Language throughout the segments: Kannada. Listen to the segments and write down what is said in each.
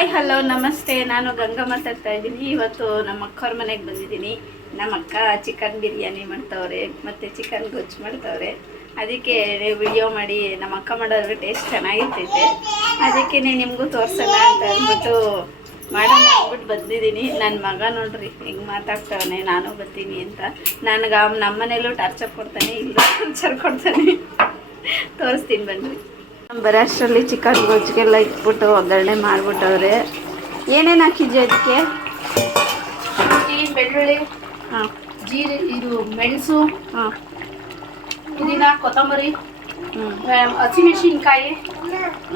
ಹಾಯ್ ಹಲೋ ನಮಸ್ತೆ. ನಾನು ಗಂಗಾ ಮಾತಾಡ್ತಾ ಇದ್ದೀನಿ. ಇವತ್ತು ನಮ್ಮ ಅಕ್ಕವ್ರ ಮನೆಗೆ ಬಂದಿದ್ದೀನಿ. ನಮ್ಮ ಅಕ್ಕ ಚಿಕನ್ ಬಿರಿಯಾನಿ ಮಾಡ್ತವ್ರೆ, ಮತ್ತು ಚಿಕನ್ ಗೊಜ್ಜು ಮಾಡ್ತವ್ರೆ. ಅದಕ್ಕೆ ವಿಡಿಯೋ ಮಾಡಿ ನಮ್ಮ ಅಕ್ಕ ಮಾಡೋದ್ರ ಟೇಸ್ಟ್ ಚೆನ್ನಾಗಿರ್ತೈತೆ. ಅದಕ್ಕೆ ನಿಮಗೂ ತೋರ್ಸೋಣ ಅಂತ ಅಂದ್ಬಿಟ್ಟು ಮಾಡೋಣ ಅಂದ್ಬಿಟ್ಟು ಬಂದಿದ್ದೀನಿ. ನನ್ನ ಮಗ ನೋಡ್ರಿ, ಹೆಂಗೆ ಮಾತಾಡ್ತಾವನೆ, ನಾನು ಬರ್ತೀನಿ ಅಂತ. ನನಗೆ ನಮ್ಮ ಮನೇಲೂ ಟಾರ್ಚರ್ ಕೊಡ್ತಾನೆ, ಇಲ್ಲ ಟಾರ್ಚರ್ ಕೊಡ್ತಾನೆ. ತೋರಿಸ್ತೀನಿ ಬನ್ರಿ ಬರೋ ಅಷ್ಟರಲ್ಲಿ ಚಿಕನ್ ಗೊಜ್ಜಿಗೆಲ್ಲ ಇಟ್ಬಿಟ್ಟು ಒಗ್ಗರಣೆ ಮಾಡಿಬಿಟ್ಟವ್ರೆ. ಏನೇನು ಹಾಕಿದ್ಯಾ ಅದಕ್ಕೆ ಬೆಳ್ಳುಳ್ಳಿ ಹಾಂ. ಜೀರಿ ಇದು ಮೆಣಸು ಹಾಂ. ಪುದೀನ ಕೊತ್ತಂಬರಿ ಹಸಿಮೆಣಸಿನ್ಕಾಯಿ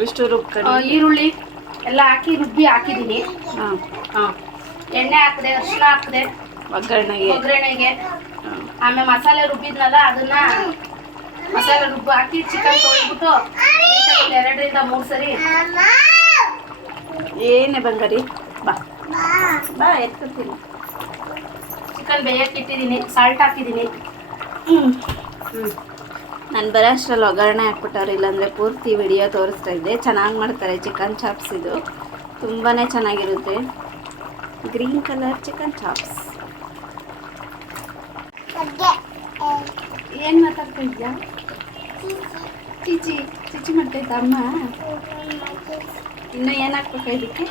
ಇಷ್ಟು ರುಬ್ಕೊಂಡು ಈರುಳ್ಳಿ ಎಲ್ಲ ಹಾಕಿ ರುಬ್ಬಿ ಹಾಕಿದ್ದೀನಿ. ಹಾಂ. ಹಾಂ. ಎಣ್ಣೆ ಹಾಕಿದೆ ಅರಿಶಿನ ಹಾಕಿದೆ ಒಗ್ಗರಣೆಗೆ. ಒಗ್ಗರಣೆಗೆ. ಆಮೇಲೆ ಮಸಾಲೆ ರುಬ್ಬಿದ್ನಲ್ಲ ಅದನ್ನ ಮಸಾಲೆ ರುಬ್ಬಿ ಹಾಕಿ ಚಿಕನ್ ತೊಳ್ಬಿಟ್ಟು ಎರಡರಿಂದ ಮೂರು ಸರಿ. ಏನೇ ಬಂಗಾರಿ, ಬಾ. ಬಾ, ಎತ್ಕೊತೀನಿ. ಚಿಕನ್ ಬೇಯಕ್ಕೆ ಇಟ್ಟಿದ್ದೀನಿ ಸಾಲ್ಟ್ ಹಾಕಿದ್ದೀನಿ. ಹ್ಞೂ ನಾನು ಬರೋ ಅಷ್ಟರಲ್ಲಿ ಒಗ್ಗರಣೆ ಹಾಕ್ಬಿಟ್ಟವ್ರು, ಇಲ್ಲಾಂದರೆ ಪೂರ್ತಿ ವಿಡಿಯೋ ತೋರಿಸ್ತಾ ಇದ್ದೆ. ಚೆನ್ನಾಗಿ ಮಾಡ್ತಾರೆ ಚಿಕನ್ ಚಾಪ್ಸ್ ಇದು. ತುಂಬಾ ಚೆನ್ನಾಗಿರುತ್ತೆ. Green colour chicken chops. ಏನು ಮಾತಾಡ್ತಾ ಚಿಚಿ ಚೀಚಿ ಮಾಡ್ತೈತೆ ಅಮ್ಮ? ಇನ್ನು ಏನು ಹಾಕ್ಬೇಕು ಇದಕ್ಕೆ?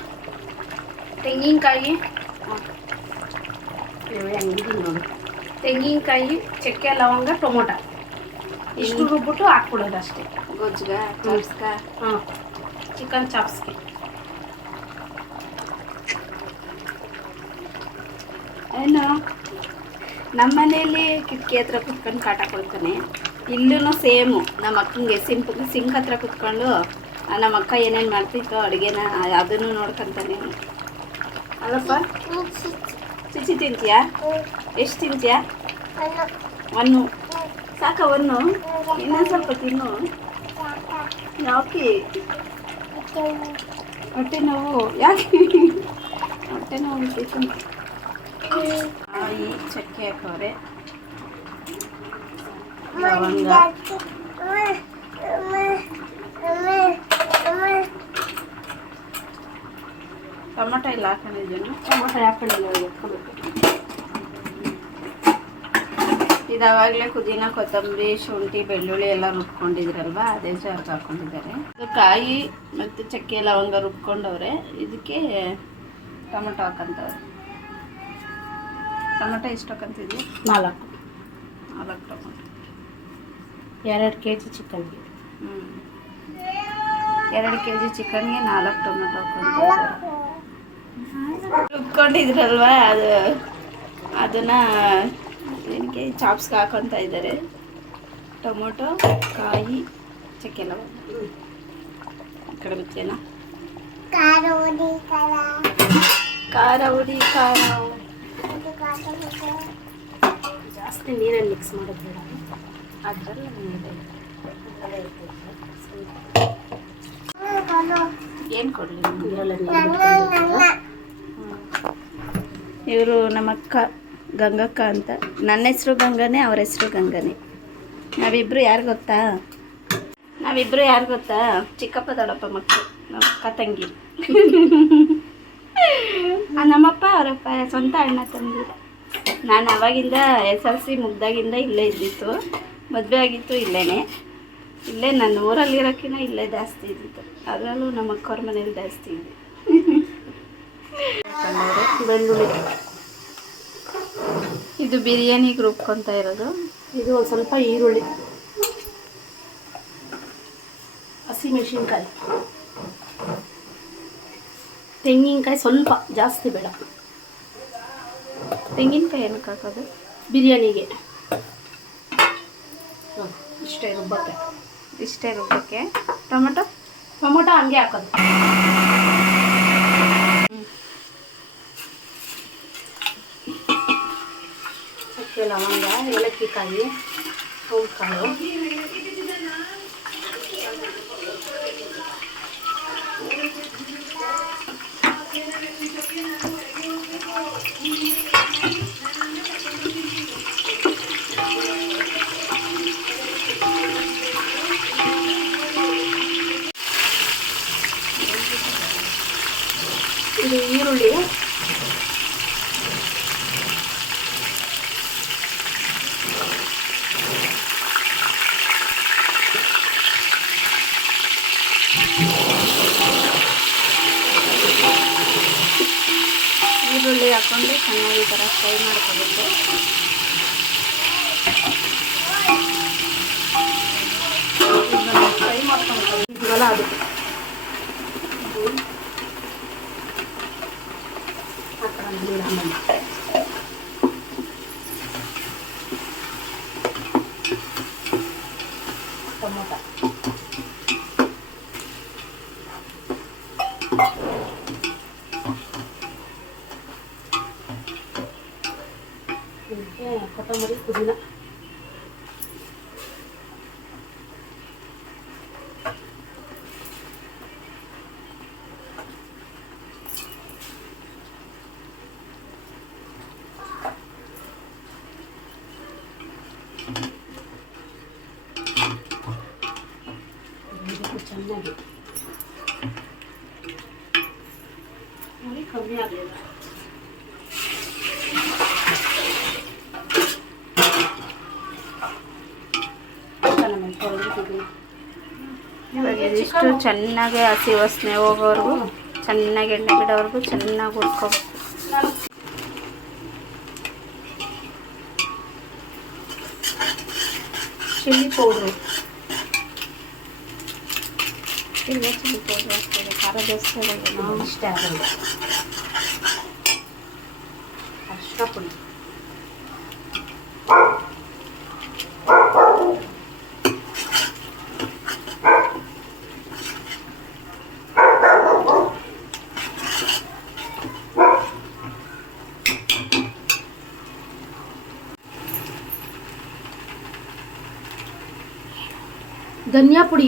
ತೆಂಗಿನಕಾಯಿ. ನೋಡಿ ತೆಂಗಿನಕಾಯಿ ಚಕ್ಕೆ ಲವಂಗ ಟೊಮೊಟೊ. ಇಷ್ಟು ರುಬ್ಬಿಟ್ಟು ಹಾಕ್ಬಿಡೋದು ಅಷ್ಟೇ. ಗೊಜ್ಜಗ ಚಾಪ್ಸ್ಕ ಹಾಂ. ಚಿಕನ್ ಚಾಪ್ಸ್ಗೆ. ಏನು? ನಮ್ಮ ಮನೆಯಲ್ಲಿ ಕಿಟಕಿ ಹತ್ರ ಕುತ್ಕೊಂಡು ಕಾಟ ಕೊಡ್ತಾನೆ ಇಲ್ಲೂ ಸೇಮು. ನಮ್ಮ ಅಕ್ಕಂಗೆ ಸಿಂಪ್ ಸಿಂಕ್ ಹತ್ರ ಕುತ್ಕೊಂಡು ನಮ್ಮ ಅಕ್ಕ ಏನೇನು ಮಾಡ್ತಿತ್ತು ಅಡುಗೆನ ಅದನ್ನು ನೋಡ್ಕೊಂತಾನೆ. ಅಲ್ಲಪ್ಪ ಚಿಚಿ ತಿಂತೀಯಾ? ಎಷ್ಟು ತಿಂತೀಯಾ? ಒಂದು ಸಾಕ ಒಂದು ಇನ್ನೊಂದು ಸ್ವಲ್ಪ ತಿನ್ನು. ಯಾಕೆ? ಹೊಟ್ಟೆ ನೋವು. ಯಾಕೆ? ಹೊಟ್ಟೆ ನೋವು ಕಾಯಿ ಚಕ್ಕೆ ಹಾಕವ್ರೆ ಲವಂಗ ಟೊಮೊಟೊ ಇಲ್ಲ ಹಾಕೊಂಡಿದ್ದೀನಿ. ಟೊಮೊಟೊ ಹಾಕೊಂಡಿಲ್ಲ ಎತ್ಕೊಬೇಕು. ಇದಾವಾಗಲೇ ಪುದೀನ ಕೊತ್ತಂಬರಿ ಶುಂಠಿ ಬೆಳ್ಳುಳ್ಳಿ ಎಲ್ಲ ರುಬ್ಕೊಂಡಿದ್ರಲ್ವಾ? ಅದೇ ಜಾರ್ಗೆ ಹಾಕೊಂಡಿದ್ದಾರೆ. ಇದು ಕಾಯಿ ಮತ್ತು ಚಕ್ಕೆ ಲವಂಗ ರುಬ್ಕೊಂಡವ್ರೆ. ಇದಕ್ಕೆ ಟೊಮೊಟೊ ಹಾಕಂತವ್ರೆ. ಟೊಮೊಟೊ ಎಷ್ಟು ಹಾಕಂತಿದ್ವಿ ನಾಲ್ಕು. ನಾಲ್ಕು ಟೊಮೊಟೊ. ಎರಡು ಕೆ ಜಿ ಚಿಕನ್ಗೆ. ಹ್ಞೂ ಎರಡು ಕೆ ಜಿ ಚಿಕನ್ಗೆ ನಾಲ್ಕು ಟೊಮೆಟೊ ಹಾಕೊಂಡಿದ್ರಲ್ವ ರುಬ್ಕೊಂಡಿದ್ರಲ್ವಾ? ಅದು ಅದನ್ನು ಚಾಪ್ಸ್ಗೆ ಹಾಕೊತಾ ಇದ್ದಾರೆ. ಟೊಮೊಟೊ ಕಾಯಿ ಚಕ್ಕೆ ಲವಂಗ ಈ ಕಡೆ ಬತ್ತೇನ ಖಾರ ಹುಡಿ ಖಾರ. ಜಾಸ್ತಿ ನೀರಲ್ಲಿ ಮಿಕ್ಸ್ ಮಾಡೋದು ಬೇಡ. ಏನು ಕೊಡಲಿ ಇವರು ನಮ್ಮ ಅಕ್ಕ ಗಂಗಕ್ಕ ಅಂತ. ನನ್ನ ಹೆಸರು ಗಂಗನೇ, ಅವ್ರ ಹೆಸರು ಗಂಗನೇ. ನಾವಿಬ್ಬರು ಯಾರು ಗೊತ್ತಾ? ನಾವಿಬ್ಬರು ಯಾರು ಗೊತ್ತಾ? ಚಿಕ್ಕಪ್ಪ, ದೊಡ್ಡಪ್ಪ ಮಕ್ಕಳು, ನಮ್ಮ ಅಕ್ಕ, ತಂಗಿ. ನಮ್ಮಪ್ಪ, ಅವರಪ್ಪ ಸ್ವಂತ ಅಣ್ಣ ತಂದಿದ್ದ ನಾನು ಅವಾಗಿಂದ ಎಸ್ ಎಲ್ ಸಿ ಮುಗ್ದಾಗಿಂದ ಇಲ್ಲೇ ಇದ್ದಿತ್ತು. ಮದುವೆ ಆಗಿತ್ತು ಇಲ್ಲೇ ಇಲ್ಲೇ ನನ್ನ ಊರಲ್ಲಿ ಇರೋಕ್ಕಿಂತ ಇಲ್ಲೇ ಜಾಸ್ತಿ ಇದ್ದಿತ್ತು ಅದರಲ್ಲೂ ನಮ್ಮ ಅಕ್ಕವ್ರ ಮನೇಲಿ ಜಾಸ್ತಿ ಇದೆ. ಬೆಳ್ಳುಳ್ಳಿ ಇದು ಬಿರಿಯಾನಿಗೆ ರುಬ್ಕೊತ ಇರೋದು? ಇದು ಒಂದು ಸ್ವಲ್ಪ ಈರುಳ್ಳಿ. ಹಸಿಮೆಣಸಿನ್ಕಾಯಿ ತೆಂಗಿನಕಾಯಿ ಸ್ವಲ್ಪ ಜಾಸ್ತಿ ಬೇಡ. ತೆಂಗಿನಕಾಯಿ ಏನಕ್ಕೆ ಹಾಕೋದು? ಬಿರಿಯಾನಿಗೆ. ಇಷ್ಟೇ ರುಬ್ಬಕ್ಕೆ ಇಷ್ಟೇ ರುಬ್ಬಕ್ಕೆ ಟೊಮೊಟೊ? ಟೊಮೊಟೊ ಹಂಗೆ ಹಾಕೋದು. ಲವಂಗ ಏಲಕ್ಕಿ ಕಾಯಿ ಇದು ಈರುಳ್ಳಿ. ಈರುಳ್ಳಿ ಹಾಕೊಂಡು ಚೆನ್ನಾಗಿ ಥರ ಫ್ರೈ ಮಾಡ್ಕೋಬೇಕು. ಫ್ರೈ ಮಾಡ್ಕೊಂಡು ಇದೆಲ್ಲ ಅದು ಹಾಕೋಣ ನೀರು ಆಮೇಲೆ ಟೊಮೊಟೊ ಇದಕ್ಕೆ ಕೊತ್ತಂಬರಿ ಪುದೀನ ಇದಕ್ಕೆ ಚೆನ್ನಾಗಿ ನೋಡಿ ಕಮ್ಮಿ ಆಗಲಿಲ್ಲ ಆಮೇಲೆ ತೊಳೆದಿದ್ದೀನಿ ಇವಾಗ ಇದಿಷ್ಟು ಚೆನ್ನಾಗಿ ಹಸಿ ವಾಸನೆ ಹೋಗೋವರೆಗೂ ಚೆನ್ನಾಗಿ ಎಣ್ಣೆ ಬಿಡೋವರೆಗೂ ಚೆನ್ನಾಗಿ ಹುರ್ಕೋಬೇಕು ನಾನು chilli powder chilli chilli powder ಹಾಕ್ತೇವೆ ಖಾರ ಜಾಸ್ತಿ ಆಗೋದಿಲ್ಲ ನಾವು ಇಷ್ಟೇ ಆಗೋದು ಅರ್ಶಿನ ಪುಡಿ ಧನಿಯಾ ಪುಡಿ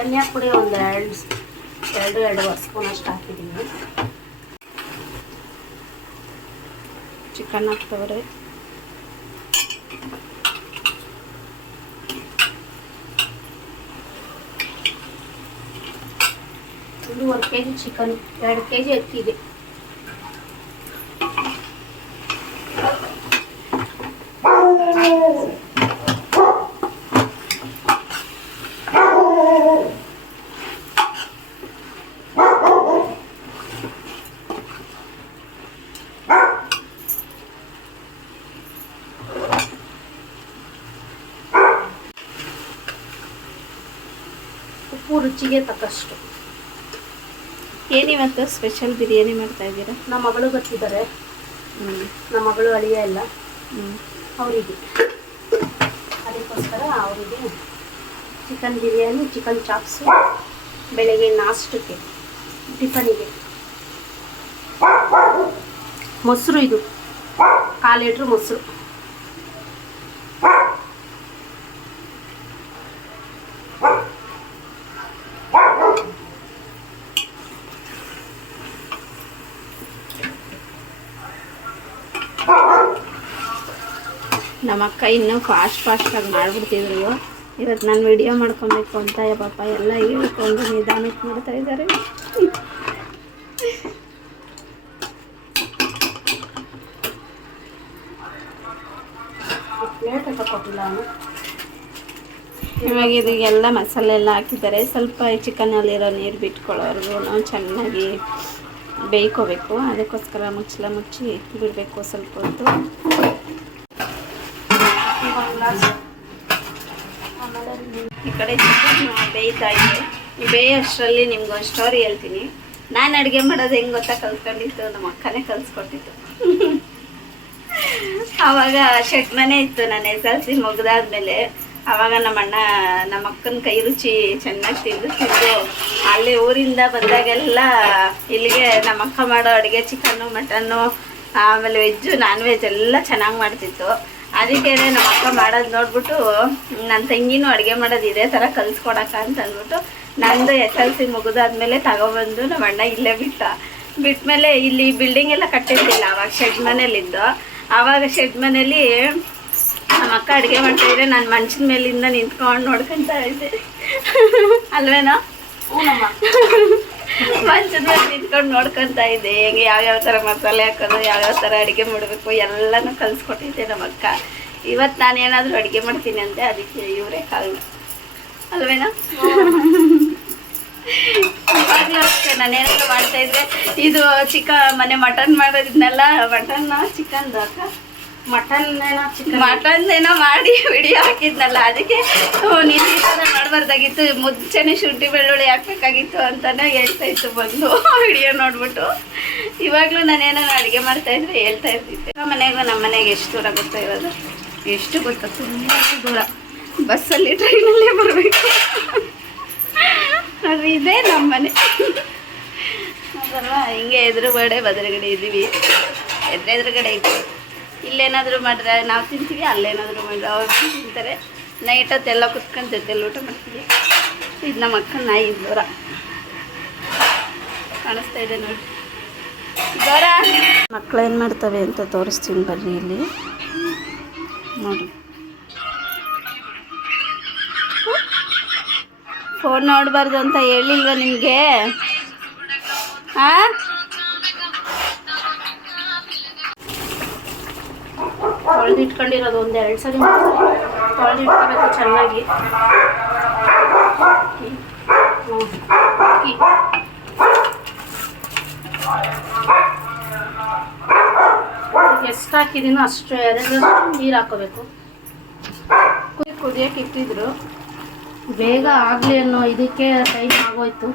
ಧನಿಯಾ ಪುಡಿ ಒಂದು ಎರಡು ಎರಡು ಎರಡೂವರೆ ಸ್ಪೂನ್ ಅಷ್ಟು ಹಾಕಿದ್ದೀನಿ ಚಿಕನ್ ಹಾಕ್ತವ್ರೆ. ಒಂದು ಕೆ ಜಿ ಚಿಕನ್, ಎರಡು ಕೆ ಜಿ ಅಕ್ಕಿಗೆ. ರುಚಿಗೆ ತಕ್ಕಷ್ಟು. ಏನಿವತ್ತು? ಸ್ಪೆಷಲ್ ಬಿರಿಯಾನಿ ಮಾಡ್ತಾ ಇದ್ದೀರಾ? ನಮ್ಮ ಮಗಳು ಬರ್ತಿದ್ದಾರೆ. ಹ್ಞೂ ನಮ್ಮ ಮಗಳು ಅಳಿಯ ಎಲ್ಲ ಹ್ಞೂ ಅವರಿಗೆ. ಅದಕ್ಕೋಸ್ಕರ ಅವರಿಗೆ ಚಿಕನ್ ಬಿರಿಯಾನಿ ಚಿಕನ್ ಚಾಪ್ಸು ಬೆಳಗ್ಗೆ ನಾಷ್ಟಕ್ಕೆ ಟಿಫನಿಗೆ ಮೊಸರು ಇದು. ಕಾಲು ಲೀಟ್ರ್ ಮೊಸರು. ನಮ್ಮ ಅಕ್ಕ ಇನ್ನೂ ಫಾಸ್ಟ್ ಫಾಸ್ಟಾಗಿ ಮಾಡಿಬಿಡ್ತಿದ್ರು. ಇವತ್ತು ನಾನು ವಿಡಿಯೋ ಮಾಡ್ಕೊಬೇಕು ಅಂತ ಪಾಪ ಎಲ್ಲ ಹೇಳ್ಕೊಂಡು ನಿಧಾನಕ್ಕೆ ಮಾಡ್ತಾ ಇದ್ದಾರೆ. ಇವಾಗ ಇದಕ್ಕೆಲ್ಲ ಮಸಾಲೆ ಎಲ್ಲ ಹಾಕಿದ್ದಾರೆ. ಸ್ವಲ್ಪ ಚಿಕನಲ್ಲಿರೋ ನೀರು ಬಿಟ್ಕೊಳ್ಳೋರ್ಗು ನಾವು ಚೆನ್ನಾಗಿ ಬೇಯ್ಕೋಬೇಕು. ಅದಕ್ಕೋಸ್ಕರ ಮುಚ್ಚಲ ಮುಚ್ಚಿ ಬಿಡಬೇಕು ಸ್ವಲ್ಪ ಹೊತ್ತು. ಈ ಕಡೆ ಚಿಕನ್ ಬೇಯ್ತಾ ಇದೆ. ಬೇಯೋಷ್ಟರಲ್ಲಿ ನಿಮ್ಗೊಂದು ಸ್ಟೋರಿ ಹೇಳ್ತೀನಿ. ನಾನು ಅಡುಗೆ ಮಾಡೋದು ಹೆಂಗೆ ಗೊತ್ತಾ ಕಲ್ತ್ಕೊಂಡಿತ್ತು ನಮ್ಮ ಅಕ್ಕನೇ ಕಲಿಸ್ಕೊಟ್ಟಿತ್ತು ಆವಾಗ ಶೆಟ್ ಮನೆ ಇತ್ತು ನನ್ನ ಎಸ್ ಎಲ್ ಸಿ ಮುಗ್ದಾದ್ಮೇಲೆ. ಆವಾಗ ನಮ್ಮ ಅಣ್ಣ, ನಮ್ಮ ಅಕ್ಕನ ಕೈ ರುಚಿ ಚೆನ್ನಾಗಿ ತಿಂದು ತಿಂದು ಅಲ್ಲಿ ಊರಿಂದ ಬಂದಾಗೆಲ್ಲ ಇಲ್ಲಿಗೆ ನಮ್ಮ ಅಕ್ಕ ಮಾಡೋ ಅಡುಗೆ ಚಿಕನ್ನು, ಮಟನ್ನು, ಆಮೇಲೆ ವೆಜ್ಜು ನಾನ್ ವೆಜ್ ಎಲ್ಲ ಚೆನ್ನಾಗಿ ಮಾಡ್ತಿತ್ತು. ಅದಕ್ಕೆ ನಮ್ಮ ಅಕ್ಕ ಮಾಡೋದು ನೋಡ್ಬಿಟ್ಟು ನನ್ನ ತಂಗಿನೂ ಅಡುಗೆ ಮಾಡೋದು ಇದೇ ಥರ ಕಲಿಸ್ಕೊಡಕ್ಕ ಅಂತ ಅಂದ್ಬಿಟ್ಟು ನಂದು ಎಸ್ ಎಲ್ ಸಿ ಮುಗಿದಾದ್ಮೇಲೆ ತಗೊಬಂದು ನಮ್ಮ ಅಣ್ಣ ಇಲ್ಲೇ ಬಿಟ್ಟ. ಬಿಟ್ಮೇಲೆ ಇಲ್ಲಿ ಬಿಲ್ಡಿಂಗ್ ಎಲ್ಲ ಕಟ್ಟಿರ್ಲಿಲ್ಲ ಅವಾಗ ಶೆಡ್ ಮನೇಲಿದ್ದು ಆವಾಗ ಶೆಡ್ ಮನೇಲಿ ನಮ್ಮ ಅಕ್ಕ ಅಡುಗೆ ಮಾಡ್ತಾ ಇದ್ರೆ ನಾನು ಮಂಚದ ಮೇಲಿಂದ ನಿಂತ್ಕೊಂಡು ನೋಡ್ಕೊತಾ ಇದ್ದೆ. ಅಲ್ವೇನೋ? ಮಂಚದ ಮೇಲೆ ನಿಂತ್ಕೊಂಡು ನೋಡ್ಕೊಂತ ಇದ್ದೆ. ಹೆಂಗೆ ಯಾವ್ಯಾವ ಥರ ಮಸಾಲೆ ಹಾಕೋದು, ಯಾವ್ಯಾವ ಥರ ಅಡುಗೆ ಮಾಡಬೇಕು, ಎಲ್ಲನೂ ಕಲಿಸ್ಕೊಟ್ಟಿದ್ದೆ ನಮ್ಮ ಅಕ್ಕ. ಇವತ್ತು ನಾನು ಏನಾದರೂ ಅಡುಗೆ ಮಾಡ್ತೀನಿ ಅಂತೆ ಅದಕ್ಕೆ ಇವರೇ ಕಾರಣ. ಅಲ್ವೇನೋ? ಇವಾಗಲೂ ಅಷ್ಟೇ, ನಾನು ಏನಾದರೂ ಇದು ಚಿಕ್ಕ ಮನೆ ಮಟನ್ ಮಾಡೋದಿದ್ನಲ್ಲ ಮಟನ್ ಚಿಕನ್ ಅಕ್ಕ? ಮಟನ್ ಏನೋ ಮಾಡಿ ವಿಡಿಯೋ ಹಾಕಿದ್ನಲ್ಲ, ಅದಕ್ಕೆ ನೀನು ಈ ಥರ ಮಾಡಬಾರ್ದಾಗಿತ್ತು, ಮುಂಚೆನೆ ಶುಂಠಿ ಬೆಳ್ಳುಳ್ಳಿ ಹಾಕ್ಬೇಕಾಗಿತ್ತು ಅಂತಾನೆ ಹೇಳ್ತಾ ಇತ್ತು ಬಂದು ವಿಡಿಯೋ ನೋಡ್ಬಿಟ್ಟು. ಇವಾಗಲೂ ನಾನು ಏನಾರು ಅಡುಗೆ ಮಾಡ್ತಾ ಇದ್ರೆ ಹೇಳ್ತಾ ಇರ್ತಿದ್ದೆ. ನಮ್ಮ ಮನೆಗೂ ನಮ್ಮ ಮನೆಗೆ ಎಷ್ಟು ದೂರ ಗೊತ್ತಾ ಇರೋದು? ಎಷ್ಟು ಗೊತ್ತಾ? ತುಂಬ ದೂರ. ಬಸ್ಸಲ್ಲಿ, ಟ್ರೈನಲ್ಲೇ ಬರಬೇಕು. ಅದು ಇದೇ ನಮ್ಮ ಮನೆ. ಹಿಂಗೆ ಎದುರುಗಡೆ ಬದರುಗಡೆ ಇದ್ದೀವಿ. ಎದುರೆದುರುಗಡೆ ಇದ್ದೀವಿ. ಇಲ್ಲೇನಾದರೂ ಮಾಡಿದ್ರೆ ನಾವು ತಿಂತೀವಿ, ಅಲ್ಲೇನಾದರೂ ಮಾಡಿದ್ರೆ ಅವ್ರು ತಿಂತಾರೆ. ನೈಟ್ ಹೊತ್ತೆಲ್ಲ ಕುತ್ಕೊಂಡು ಜೊತೆಲಿ ಊಟ ಮಾಡ್ತೀವಿ. ಇದು ನಮ್ಮ ಅಕ್ಕನ ನಾಯಿ ದೂರ ಕಾಣಿಸ್ತಾ ಇದೆ ನೋಡಿ. ದೂರ ಮಕ್ಕಳು ಏನು ಮಾಡ್ತವೆ ಅಂತ ತೋರಿಸ್ತೀನಿ ಬರ್ರಿ ಇಲ್ಲಿ. ನೋಡಿ. ಫೋನ್ ನೋಡಬಾರ್ದು ಅಂತ ಹೇಳಿಲ್ವ ನಿಮಗೆ? ಹಾಂ ತೊಳೆದು ಇಟ್ಕೊಂಡಿರೋದು ಒಂದು ಎರಡು ಸರಿ ತೊಳೆದು ಇಟ್ಕೋಬೇಕು ಚೆನ್ನಾಗಿ. ಎಷ್ಟು ಹಾಕಿದ್ದೀನೋ ಅಷ್ಟು ಎರಡು ನೀರು ಹಾಕೋಬೇಕು. ಕುದಿ ಕುದಿಯೋಕೆ ಇಟ್ಟಿದ್ರು. ಬೇಗ ಆಗಲಿ ಅನ್ನೋ ಇದಕ್ಕೆ ಟೈಮ್ ಆಗೋಯ್ತು.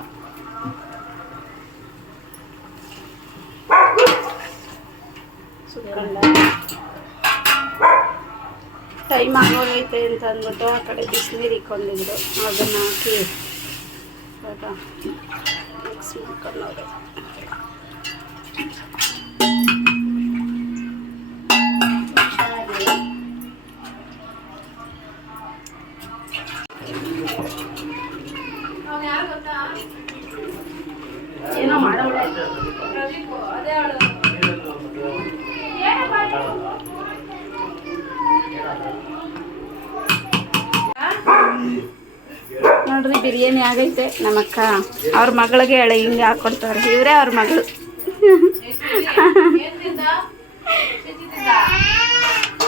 ಟೈಮ್ ಆಗೋಗೈತೆ ಅಂತ ಅಂದ್ಬಿಟ್ಟು ಆ ಕಡೆ ಬಿಸಿನೀರು ಇಕ್ಕೊಂಡಿದ್ರು. ಅದನ್ನು ಹಾಕಿ ಮಿಕ್ಸ್ ಮಾಡ್ಕೊಂಡು ಏನೋ ಮಾಡೋಳೆ ನೋಡ್ರಿ ಬಿರಿಯಾನಿ ಆಗೈತೆ. ನಮ್ಮ ಅಕ್ಕ ಅವ್ರ ಮಗಳಿಗೆ ಎಳೆ ಹಿಂಗೆ ಹಾಕೊಡ್ತಾರೆ. ಇವರೇ ಅವ್ರ ಮಗಳು.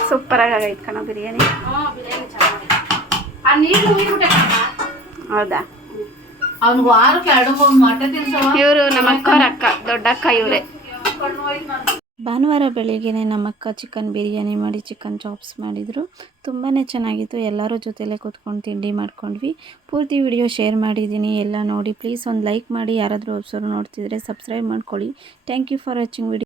ಸೂಪರಾಗಿ ಆಗೈತೆ ಕಣ ಬಿರಿಯಾನಿ. ಹೌದಾ? ಇವರು ನಮ್ಮ ಅಕ್ಕವ್ರ ಅಕ್ಕ ದೊಡ್ಡ ಅಕ್ಕ ಇವರೇ. ಭಾನುವಾರ ಬೆಳಿಗ್ಗೆ ನಮ್ಮ ಅಕ್ಕ ಚಿಕನ್ ಬಿರಿಯಾನಿ ಮಾಡಿ ಚಿಕನ್ ಚಾಪ್ಸ್ ಮಾಡಿದರು. ತುಂಬಾ ಚೆನ್ನಾಗಿತ್ತು. ಎಲ್ಲರ ಜೊತೆಲೇ ಕೂತ್ಕೊಂಡು ತಿಂಡಿ ಮಾಡ್ಕೊಂಡ್ವಿ. ಪೂರ್ತಿ ವಿಡಿಯೋ ಶೇರ್ ಮಾಡಿದ್ದೀನಿ. ಎಲ್ಲ ನೋಡಿ ಪ್ಲೀಸ್ ಒಂದು ಲೈಕ್ ಮಾಡಿ. ಯಾರಾದರೂ ಒಬ್ಸರು ನೋಡ್ತಿದ್ರೆ ಸಬ್ಸ್ಕ್ರೈಬ್ ಮಾಡ್ಕೊಳ್ಳಿ. Thank you for watching video.